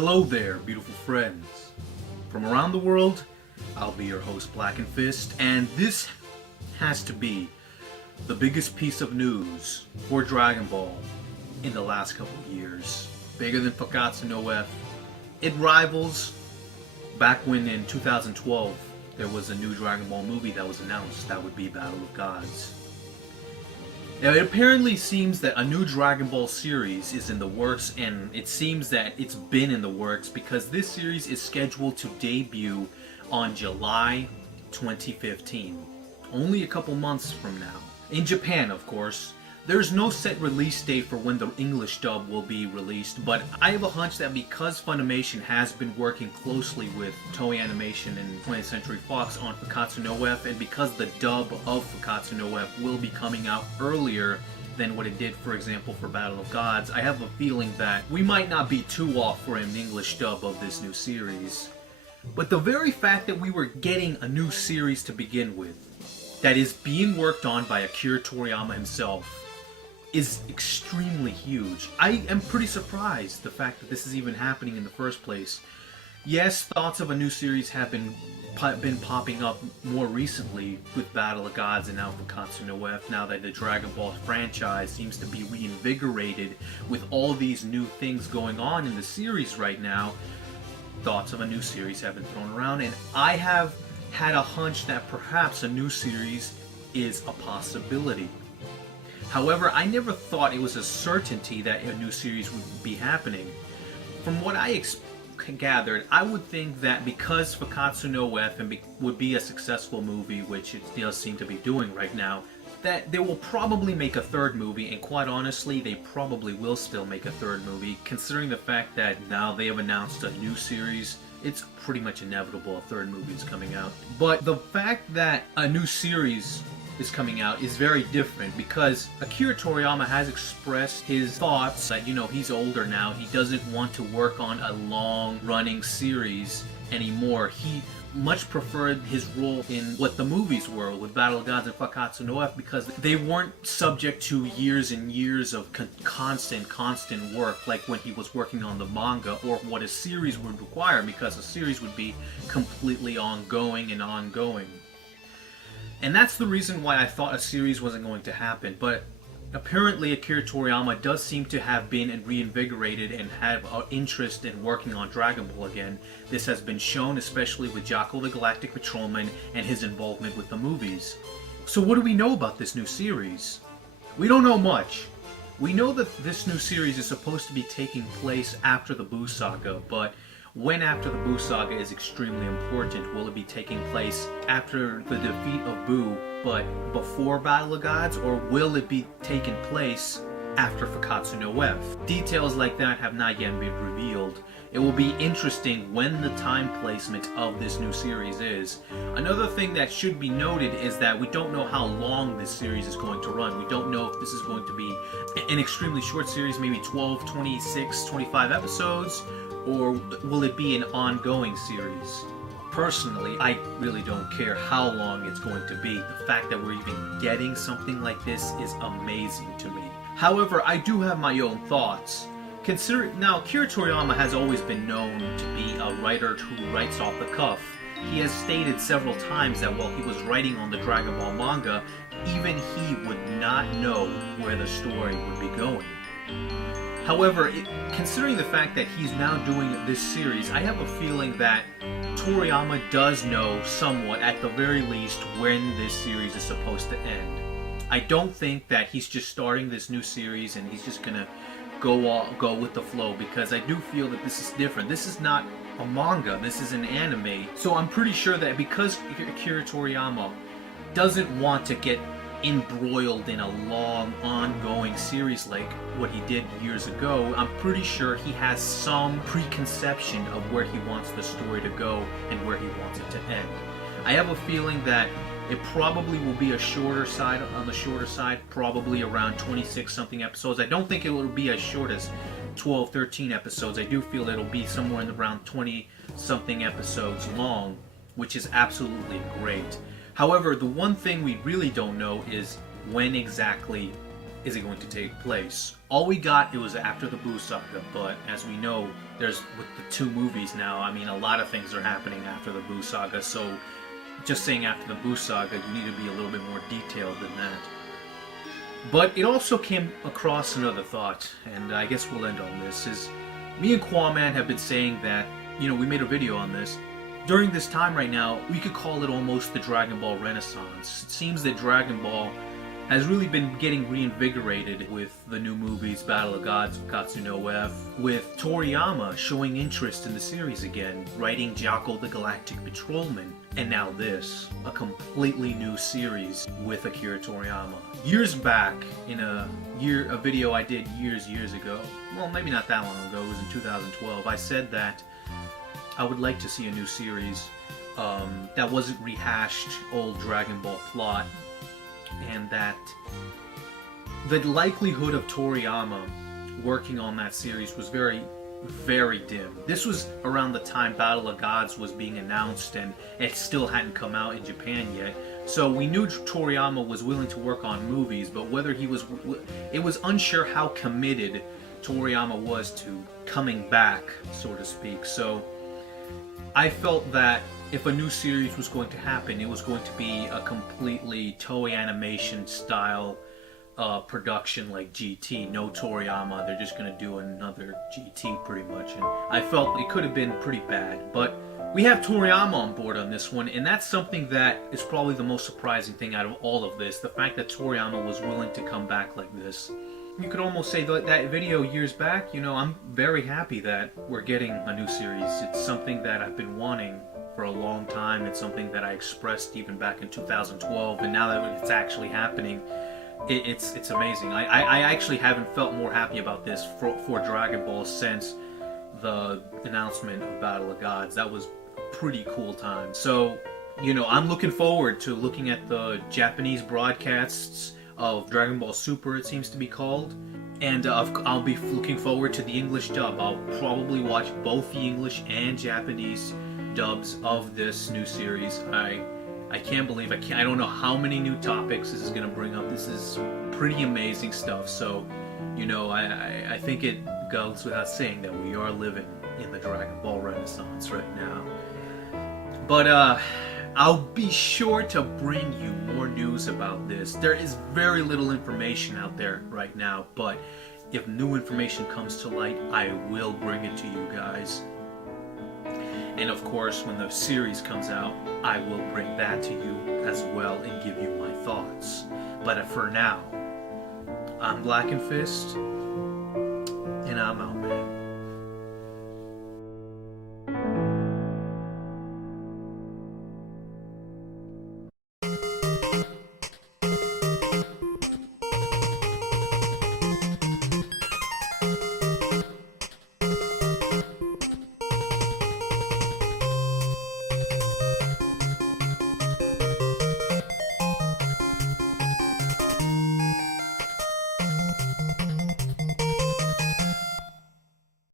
Hello there, beautiful friends. From around the world, I'll be your host, Blackenfist, and this has to be the biggest piece of news for Dragon Ball in the last couple of years. Bigger than Fakatsu no F. It rivals back when in 2012 there was a new Dragon Ball movie that was announced that would be Battle of Gods. Now, it apparently seems that a new Dragon Ball series is in the works, and it seems that it's been in the works because this series is scheduled to debut on July 2015. Only a couple months from now. In Japan, of course. There's no set release date for when the English dub will be released, but I have a hunch that because Funimation has been working closely with Toei Animation and 20th Century Fox on Fakatsu no F, and because the dub of Fakatsu no F will be coming out earlier than what it did, for example, for Battle of Gods, I have a feeling that we might not be too off for an English dub of this new series. But the very fact that we were getting a new series to begin with, that is being worked on by Akira Toriyama himself, is extremely huge. I am pretty surprised the fact that this is even happening in the first place. Yes, thoughts of a new series have been popping up more recently with Battle of Gods and now Fakatsu no F, now that the Dragon Ball franchise seems to be reinvigorated with all these new things going on in the series right now. Thoughts of a new series have been thrown around, and I have had a hunch that perhaps a new series is a possibility. However, I never thought it was a certainty that a new series would be happening. From what I gathered, I would think that because Fakatsu no F would be a successful movie, which it does seem to be doing right now, that they will probably make a third movie, and quite honestly, they probably will still make a third movie, considering the fact that now they have announced a new series. It's pretty much inevitable a third movie is coming out. But the fact that a new series is coming out is very different because Akira Toriyama has expressed his thoughts that, he's older now. He doesn't want to work on a long-running series anymore. He much preferred his role in what the movies were with Battle of Gods and Fakatsu no F because they weren't subject to years and years of constant work like when he was working on the manga or what a series would require, because a series would be completely ongoing. And that's the reason why I thought a series wasn't going to happen. But apparently Akira Toriyama does seem to have been reinvigorated and have an interest in working on Dragon Ball again. This has been shown especially with Jaco the Galactic Patrolman and his involvement with the movies. So what do we know about this new series? We don't know much. We know that this new series is supposed to be taking place after the Buu Saga, but when after the Buu Saga is extremely important. Will it be taking place after the defeat of Buu, but before Battle of Gods, or will it be taking place after Fakatsu no F? Details like that have not yet been revealed. It will be interesting when the time placement of this new series is. Another thing that should be noted is that we don't know how long this series is going to run. We don't know if this is going to be an extremely short series, maybe 12, 26, 25 episodes, or will it be an ongoing series? Personally, I really don't care how long it's going to be. The fact that we're even getting something like this is amazing to me. However, I do have my own thoughts. Now, Akira Toriyama has always been known to be a writer who writes off the cuff. He has stated several times that while he was writing on the Dragon Ball manga, even he would not know where the story would be going. However, considering the fact that he's now doing this series, I have a feeling that Toriyama does know somewhat, at the very least, when this series is supposed to end. I don't think that he's just starting this new series and he's just gonna go with the flow, because I do feel that this is different. This is not a manga, this is an anime. So I'm pretty sure that because Akira Toriyama doesn't want to get embroiled in a long, ongoing series like what he did years ago, I'm pretty sure he has some preconception of where he wants the story to go and where he wants it to end. I have a feeling that it probably will be on the shorter side, probably around 26 something episodes. I don't think it will be as short as 12, 13 episodes. I do feel it'll be somewhere in around 20 something episodes long, which is absolutely great. However, the one thing we really don't know is when exactly is it going to take place. all we got, it was after the Buu saga, but as we know, there's, with the 2 movies now, I mean, a lot of things are happening after the Buu saga, so just saying after the Buu saga, you need to be a little bit more detailed than that. But it also came across another thought, and I guess we'll end on this, is me and Quaman have been saying that, you know, we made a video on this. During this time right now, we could call it almost the Dragon Ball Renaissance. It seems that Dragon Ball has really been getting reinvigorated with the new movies, Battle of Gods, Katsu no F, with Toriyama showing interest in the series again, writing Jackal the Galactic Patrolman, and now this, a completely new series with Akira Toriyama. Years back, in a video I did years ago, well, maybe not that long ago, it was in 2012, I said that I would like to see a new series that wasn't rehashed old Dragon Ball plot, and that the likelihood of Toriyama working on that series was very, very dim. This was around the time Battle of Gods was being announced, and it still hadn't come out in Japan yet. So we knew Toriyama was willing to work on movies, but whether he was, it was unsure how committed Toriyama was to coming back, so to speak. So I felt that if a new series was going to happen, it was going to be a completely Toei Animation style production like GT. No Toriyama, they're just going to do another GT pretty much. And I felt it could have been pretty bad, but we have Toriyama on board on this one, and that's something that is probably the most surprising thing out of all of this. The fact that Toriyama was willing to come back like this. You could almost say that video years back, you know, I'm very happy that we're getting a new series. It's something that I've been wanting for a long time. It's something that I expressed even back in 2012, and now that it's actually happening, it's amazing. I actually haven't felt more happy about this for Dragon Ball since the announcement of Battle of Gods. That was a pretty cool time. So, you know, I'm looking forward to looking at the Japanese broadcasts of Dragon Ball Super, it seems to be called, and I'll be looking forward to the English dub. I'll probably watch both the English and Japanese dubs of this new series. I can't believe I don't know how many new topics this is going to bring up. This is pretty amazing stuff. So, you know, I think it goes without saying that we are living in the Dragon Ball Renaissance right now. But I'll be sure to bring you more news about this. There is very little information out there right now, but if new information comes to light, I will bring it to you guys. And of course, when the series comes out, I will bring that to you as well and give you my thoughts. But for now, I'm Blackenfist, and I'm out, man.